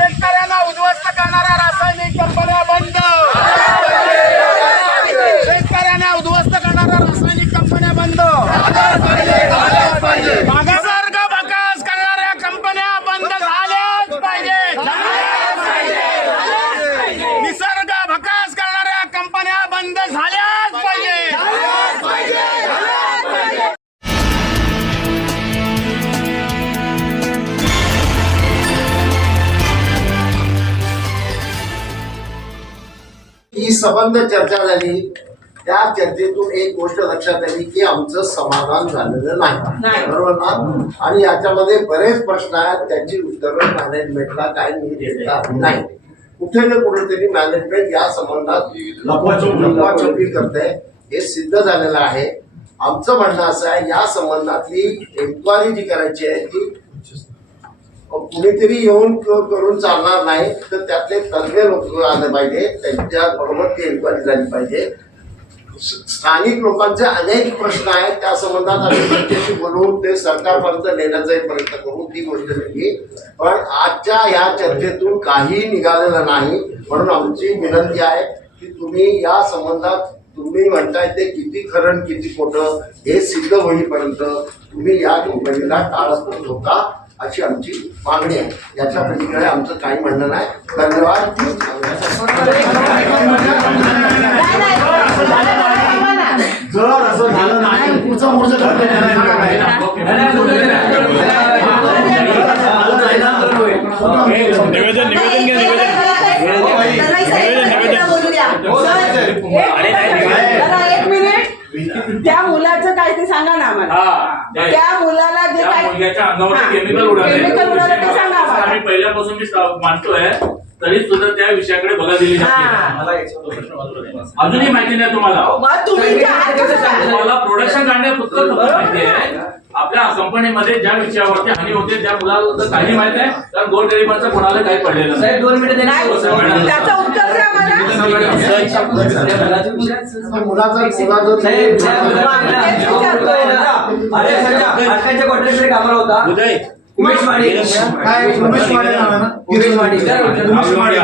Presidente Maranhão, duas pra ही सबंध चर्चा झाली. त्या चर्चेतून एक गोष्ट लक्षात आली की आमचं समाधान झालेलं नाही. बरोबर ना? आणि याच्यामध्ये बरेच प्रश्न आहेत त्याची उत्तरं मॅनेजमेंटला काय मी देता नाही. कुठे ना कुठेतरी मॅनेजमेंट या संबंधात लपवाछपी करते. हे सिद्ध झालेलं आहे. आमचं म्हणणं असं आहे या संबंधातली एन्क्वायरी जी करायची आहे ती कुणीतरी येऊन करून चालणार नाही तर त्यातले तज्ञ लोक आले पाहिजे त्यांच्या बरोबर ती इन्क्वायरी झाली पाहिजे. स्थानिक लोकांचे अनेक प्रश्न आहेत त्या संबंधात आम्ही त्यांच्याशी बोलून ते सरकारपर्यंत नेण्याचा एक प्रयत्न करू ती गोष्ट वेगळी. पण आजच्या या चर्चेतून काही निघालेलं नाही म्हणून आमची विनंती आहे की तुम्ही या संबंधात तुम्ही म्हणताय ते किती खरं किती खोटं हे सिद्ध होईपर्यंत तुम्ही या कंपनीला टाळत होता अशी आमची मागणी आहे. याच्या पलीकडे आमचं काही म्हणणं नाही. धन्यवाद. जर असं झालं नाही पुढचं मोर्चा निवेदन निवेदन घ्या एक मिनिट त्या मुलाचं काय ते सांगा ना आम्हाला. हा त्या मुलाला जे त्या काय मुलग्याच्या हा. केमिकल उडाले केमिकल उडाले ते सांगा आम्हाला. आम्ही पहिल्यापासून मी सा- मानतोय. तरी सुद्धा त्या विषयाकडे बघा दिली हा. अजूनही माहिती नाही तुम्हाला. मग तुम्ही जे आहात कसं सांगा? तुम्हाला प्रोडक्शन काढण्यापुरतं फक्त माहिती आहे आपल्या कंपनीमध्ये ज्या विषयावरती हानी होते त्या मुलाला काही माहीत आहे तर गोरगरिबांचं कोणाला काही पडलेलं नाही. दोन मिनिटं नाही त्याचं उत्तर द्या आम्हाला कामाला होता उमेश माडी काय उमेश माडे नाव आहे ना? उमेश माडी उमेश माडे.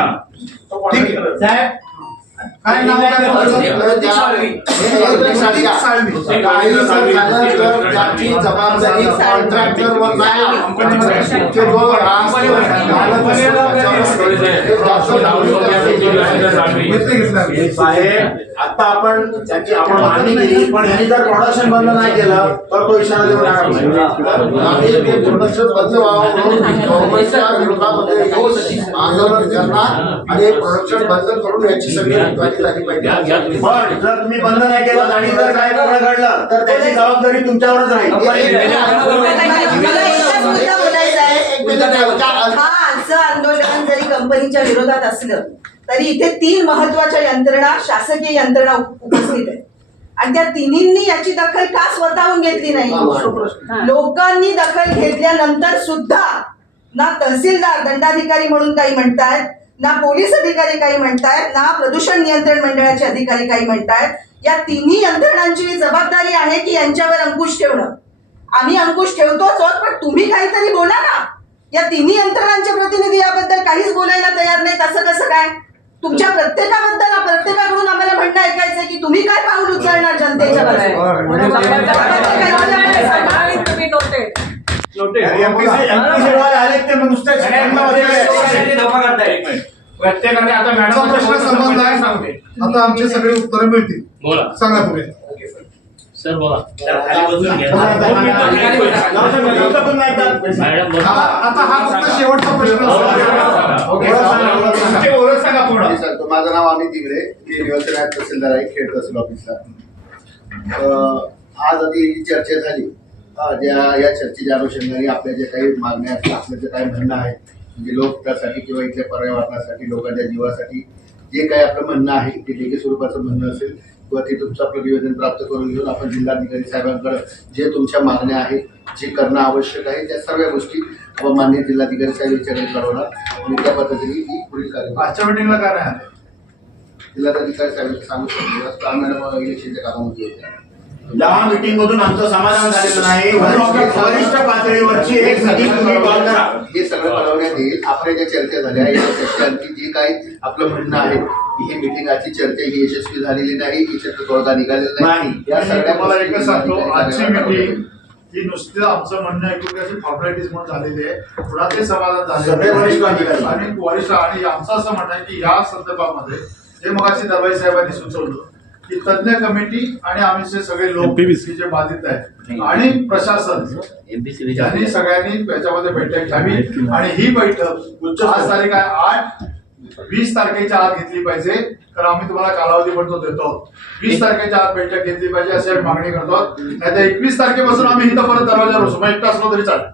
ठीक आहे साहेब काय नाव काय त्याचं? प्रतीक साळवी. प्रतीक साळवी. काही जर झालं तर त्याची जबाबदारी नाही साहेब आता आपण त्याची आपण मागणी केली पण ह्यांनी जर प्रोडक्शन बंद नाही केलं तर तो इशारा देऊन आम्ही ते प्रोडक्शन बंद व्हावं म्हणून आंदोलन करणार आणि हे प्रोडक्शन बंद करून याची सगळी पाहिजे. पण जर तुम्ही बंद नाही केलं आणि जर काय घडलं तर त्याची जबाबदारी तुमच्यावरच राहील. आहे. आहे. हा आंदोलन जरी कंपनीच्या विरोधात असलं तरी इथे तीन महत्त्वाच्या यंत्रणा शासकीय यंत्रणा उप- उपस्थित आहेत. आणि त्या तिन्हींनी याची दखल का स्वतःहून घेतली नाही? लोकांनी दखल घेतल्यानंतर सुद्धा ना तहसीलदार दंडाधिकारी म्हणून काही म्हणतायत ना पोलीस अधिकारी काही म्हणतायत ना प्रदूषण नियंत्रण मंडळाचे अधिकारी काही म्हणतायत. या तिन्ही यंत्रणांची जबाबदारी आहे की यांच्यावर अंकुश ठेवणं. आम्ही अंकुश ठेवतोच आहोत पण तुम्ही काहीतरी बोला ना. या तिन्ही यंत्रणांचे प्रतिनिधी याबद्दल काहीच बोलायला तयार नाहीत असं कसं काय? तुमच्या प्रत्येकाबद्दल प्रत्येकाकडून आम्हाला म्हणणं ऐकायचंय की तुम्ही काय पाऊल उचलणार जनतेच्या प्रत्येकाने आता आमचा मॅडम प्रश्न संबंध आहे. सांगते आता आमचे सगळे उत्तर मिळतील. बोला. सांगा तुम्ही सर. बोला. आता हा फक्त शेवटचा प्रश्न. ओळख सांगा माझं नाव अमित तिगडे मी निवासी नायब तहसीलदार आहे खेड तहसील ऑफिसला आज आधी चर्चा झाली ज्या या चर्चेच्या अनुषंगाने आपल्या जे काही मागण्या आहेत आपलं जे काही म्हणणं आहे म्हणजे लोक त्यासाठी किंवा इथल्या पर्यावरणासाठी लोकांच्या जीवासाठी जे काही आपलं म्हणणं आहे ते लेखी स्वरूपाचं म्हणणं असेल किंवा ते तुमचं आपलं निवेदन प्राप्त करून घेऊन आपण जिल्हाधिकारी साहेबांकडे जे तुमच्या मागण्या आहेत जे करणं आवश्यक आहे त्या सर्व गोष्टी आपण मान्य जिल्हाधिकारी साहेब यांच्याकडे कळवणार आणि त्या पद्धतीने ही पुढील कार्यवाही आजच्या मिटिंगला काय आले? जिल्हाधिकारी साहेब सांगू शकतो मॅडम इलेक्शनच्या कामामध्ये होत्या या मीटिंग मधून आमचं समाधान झालेलं नाही वरिष्ठ पातळीवरची एक मीटिंग तुम्ही कॉल करा हे सगळं कळवण्यात येईल आपल्या ज्या चर्चा झाल्या या चर्चांची जी काही आपलं म्हणणं आहे की ही मिटिंगाची चर्चा ही यशस्वी झालेली नाही याच्यात तोडगा निघालेला नाही. या सगळ्या तुम्हाला एकच सांगतो आजची मीटिंग. ही नुसतं आमचं म्हणणं ऐकून की अशी फॉर्मॅलिटीज म्हणून झालेली आहे कुणाचे समाधान सगळे वरिष्ठ. आणि वरिष्ठ आणि आमचं असं म्हणणं आहे की या संदर्भामध्ये जे मगाशी दरबाई साहेबांनी सुचवलं की तज्ञ कमिटी आणि आम्ही सगळे लोक जे बाधित आहेत आणि प्रशासन यांनी सगळ्यांनी याच्यामध्ये बैठक घ्यावी आणि ही बैठक आज तारीख आहे आठ वीस तारखेच्या आत घेतली पाहिजे. तर आम्ही तुम्हाला कालावधी पण तो देतो. वीस तारखेच्या आत बैठक घेतली पाहिजे अशी आम्ही मागणी करतो. नाही तर एकवीस तारखेपासून आम्ही इथं परत दरवाजा बसू मग एकटा असलो तरी चालेल.